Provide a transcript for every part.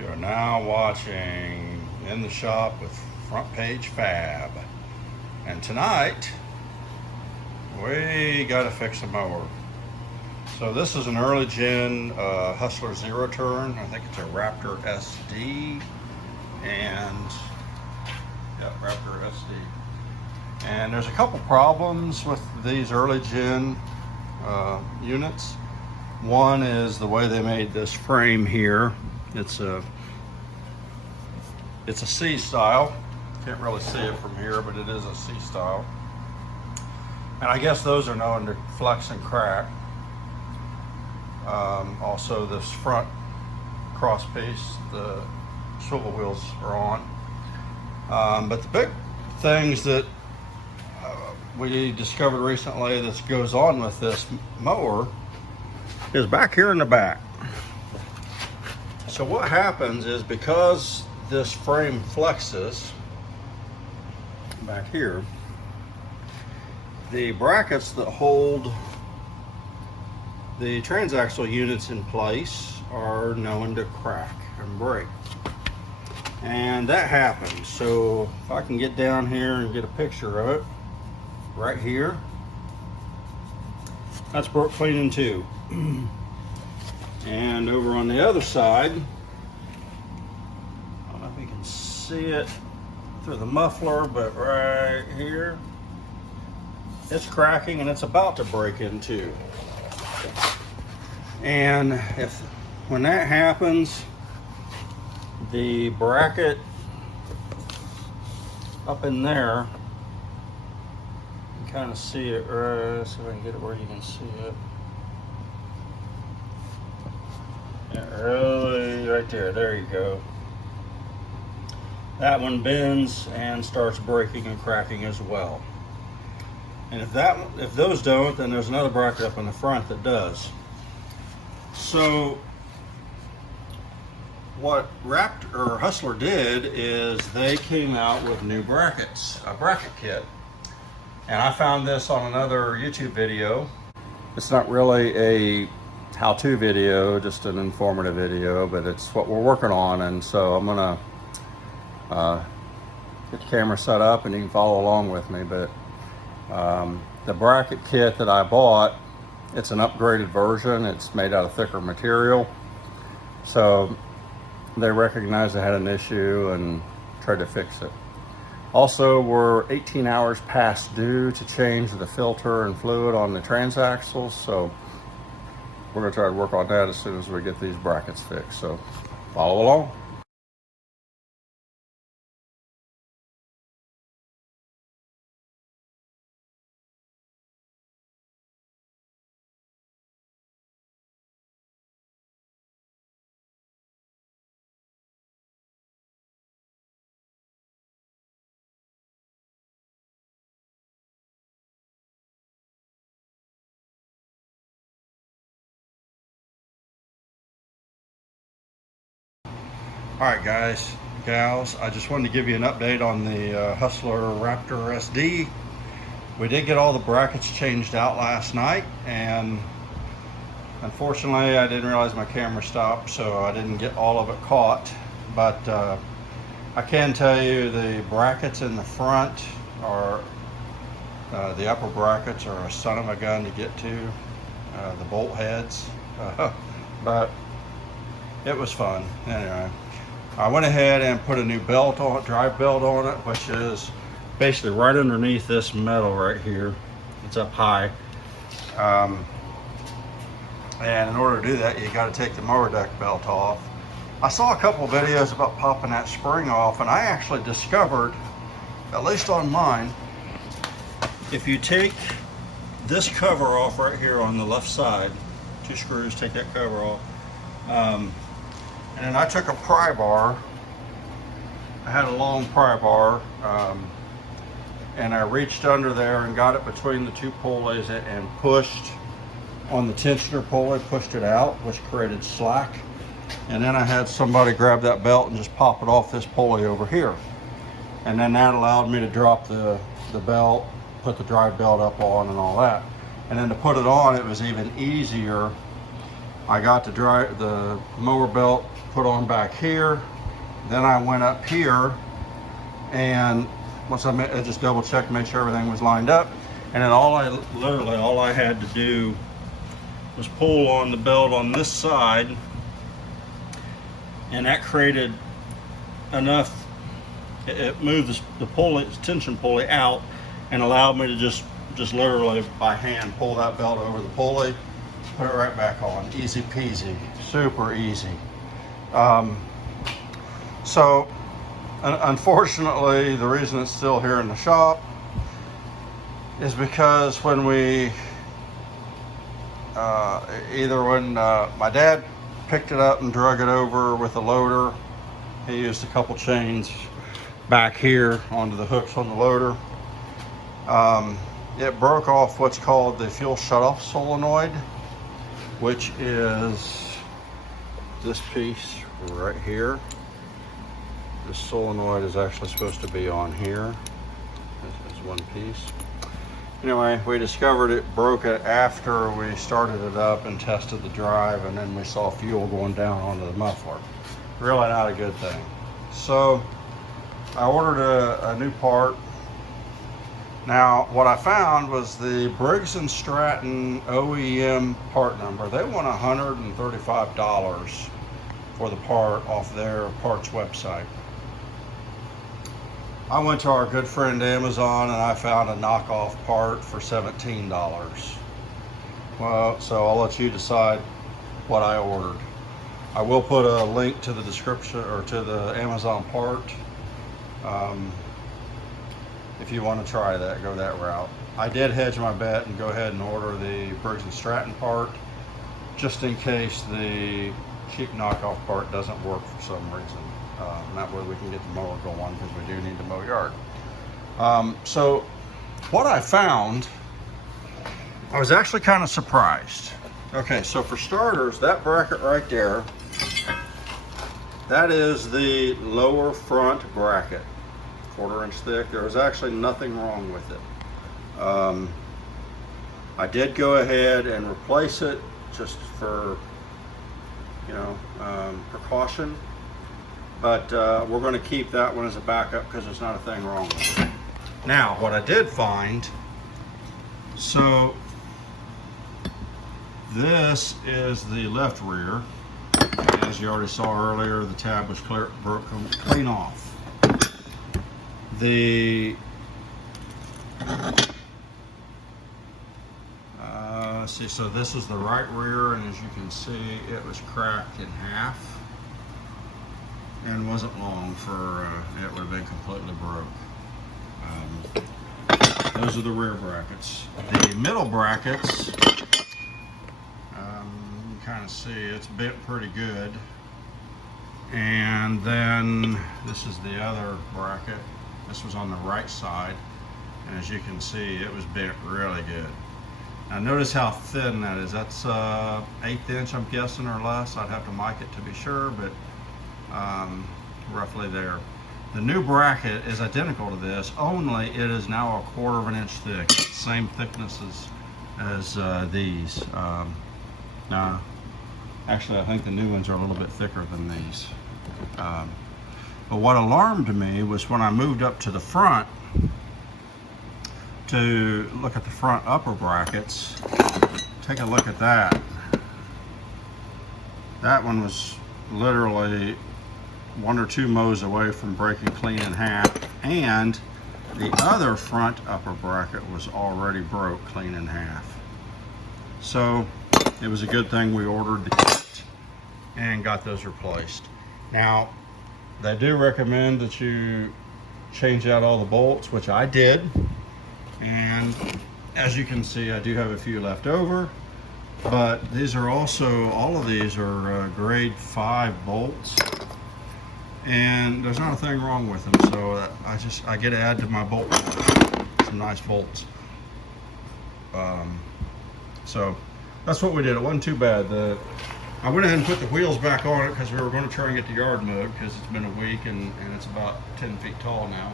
You're now watching In the Shop with Front Page Fab. And tonight, we gotta fix a mower. So this is an early gen Hustler Zero Turn. I think it's a Raptor SD. And, yeah, Raptor SD. And there's a couple problems with these early gen units. One is the way they made this frame here. It's a C style. Can't really see it from here, but it is a C style. And I guess those are known to flex and crack. Also, this front cross piece, the swivel wheels are on. But the big things that we discovered recently that goes on with this mower is back here in the back. So what happens is, because this frame flexes back here, the brackets that hold the transaxle units in place are known to crack and break. And that happens. So if I can get down here and get a picture of it, right here, that's broke clean in two. And over on the other side, I don't know if you can see it through the muffler, but right here, it's cracking and it's about to break in two. And when that happens, the bracket up in there, you can kind of see it, right, see if I can get it where you can see it. Yeah, really, right there you go. That one bends and starts breaking and cracking as well. And if those don't, then there's another bracket up in the front that does. So what Raptor or Hustler did is they came out with new brackets, a bracket kit. And I found this on another YouTube video. It's not really a how-to video, just an informative video, but it's what we're working on. And so I'm gonna get the camera set up and you can follow along with me. But the bracket kit that I bought, it's an upgraded version. It's made out of thicker material. So they recognized I had an issue and tried to fix it. Also, we're 18 hours past due to change the filter and fluid on the transaxles. So we're gonna try to work on that as soon as we get these brackets fixed. So follow along. Alright guys, gals, I just wanted to give you an update on the Hustler Raptor SD. We did get all the brackets changed out last night, and unfortunately I didn't realize my camera stopped, so I didn't get all of it caught. But I can tell you the brackets in the front are, the upper brackets are a son of a gun to get to, the bolt heads, but it was fun. Anyway, I went ahead and put a new belt on it, drive belt on it, which is basically right underneath this metal right here. It's up high. And in order to do that, you got to take the mower deck belt off. I saw a couple of videos about popping that spring off, and I actually discovered, at least on mine, if you take this cover off right here on the left side, 2 screws, take that cover off. And then I took a pry bar. I had a long pry bar, and I reached under there and got it between the 2 pulleys and pushed on the tensioner pulley, pushed it out, which created slack. And then I had somebody grab that belt and just pop it off this pulley over here. And then that allowed me to drop the belt, put the drive belt up on and all that. And then to put it on, it was even easier. I got the mower belt put on back here. Then I went up here, and once I just double checked, make sure everything was lined up. And then literally all I had to do was pull on the belt on this side, and that created enough, it moved the pulley, tension pulley out, and allowed me to just literally by hand pull that belt over the pulley, put it right back on. Easy peasy, super easy. So unfortunately, the reason it's still here in the shop is because when we when my dad picked it up and drug it over with a loader, he used a couple chains back here onto the hooks on the loader. It broke off what's called the fuel shutoff solenoid, which is this piece right here. This solenoid is actually supposed to be on here. This is one piece. Anyway, we discovered it broke it after we started it up and tested the drive, and then we saw fuel going down onto the muffler. Really not a good thing. So I ordered a new part. Now, what I found was the Briggs & Stratton OEM part number. They want $135 for the part off their parts website. I went to our good friend Amazon and I found a knockoff part for $17. Well, so I'll let you decide what I ordered. I will put a link to the description or to the Amazon part. If you want to try that, go that route. I did hedge my bet and go ahead and order the Briggs & Stratton part, just in case the cheap knockoff part doesn't work for some reason. That way we can get the mower going, because we do need to mow yard. So what I found, I was actually kind of surprised. Okay, so for starters, that bracket right there, that is the lower front bracket, 1/4 inch thick. There was actually nothing wrong with it. I did go ahead and replace it just for, precaution, but we're going to keep that one as a backup because there's not a thing wrong with it. Now, what I did find, so this is the left rear. As you already saw earlier, the tab was clean off. The let's see, so this is the right rear, and as you can see, it was cracked in half and wasn't long for it would have been completely broke. Those are the rear brackets. The middle brackets, you can kind of see it's bent pretty good. And then this is the other bracket. This was on the right side, and as you can see, it was bent really good. Now notice how thin that is. That's 1/8 inch, I'm guessing, or less. I'd have to mic it to be sure, but roughly there. The new bracket is identical to this, only it is now 1/4 inch thick. Same thickness as these. Now, actually, I think the new ones are a little bit thicker than these. But what alarmed me was when I moved up to the front to look at the front upper brackets. Take a look at that. That one was literally 1 or 2 mows away from breaking clean in half, and the other front upper bracket was already broke clean in half. So it was a good thing we ordered the kit and got those replaced. Now, they do recommend that you change out all the bolts, which I did. And as you can see, I do have a few left over, but these are also, all of these are grade 5 bolts, and there's not a thing wrong with them. So I get to add to my bolt, some nice bolts. So that's what we did. It wasn't too bad. I went ahead and put the wheels back on it because we were going to try and get the yard mowed, because it's been a week and it's about 10 feet tall now.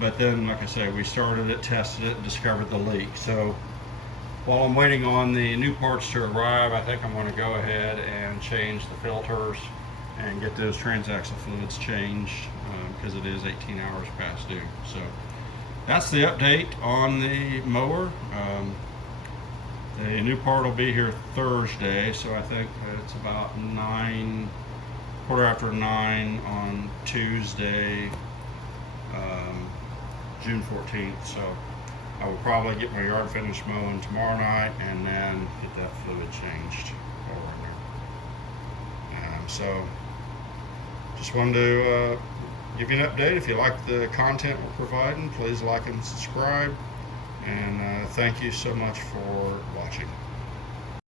But then, like I say, we started it, tested it, and discovered the leak. So while I'm waiting on the new parts to arrive, I think I'm going to go ahead and change the filters and get those transaxle fluids changed because it is 18 hours past due. So that's the update on the mower. The new part will be here Thursday, so I think it's about 9:15 on Tuesday, June 14th. So I will probably get my yard finish mowing tomorrow night and then get that fluid changed over there. So just wanted to give you an update. If you like the content we're providing, please like and subscribe. And thank you so much for watching.